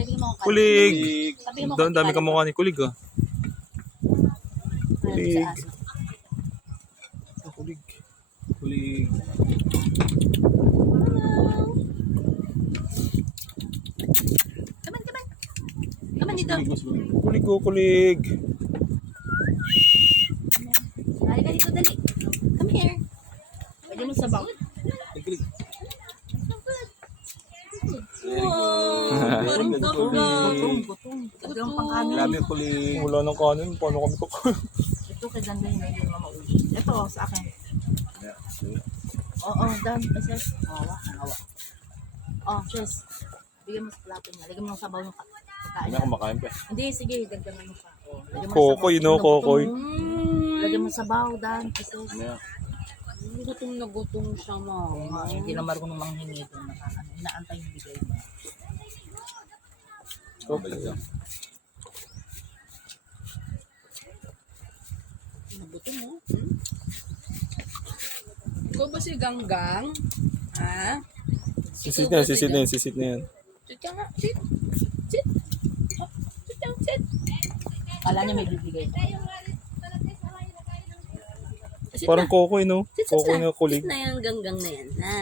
Pwede mo ako Kulig. Sabi mo Ang dami ka mukha ni Kulig ah. Kulig. Kulig. Kulig. Kaman, kaman. Kaman dito. Kulig ko, kulig. Dali ka dito, dali. Come here. Pwede mo sabaw. Kulig. Wow, parang gutom. Ito yung pangkanin. Grabe kulig. Wala nang kanin. Paano kami kukuha? Ito kay Ganda yun, hindi naman mauwi. Ito, sa akin. Oo, done. Sis. Awa, awa. Oh, sis. Bigyan mo sa plato niya. Lagyan mo ng sabaw ng pagkain. Hindi ako makain pa. Hindi, sige. Dagdagan mo pa. Oh, lagyan mo ng Kokoy, sabaw. no? Kokoy. Lagyan mo ng sabaw, done. Sis. Gutom na gutom siya, mama. Hindi na marunong manghingi doon. Inaantay yung bigay mo. Nagutom mo. Ikaw ba si Ganggang? Ha? Sisit na yan, sisit na yan, sisit na yan. Sit ka nga. Sit. Sit. Sit down, sit. Kala niya may bibigay. Parang kokoy, no? Kokoy na kulig. Sit na yan, Ganggang na yan, ha?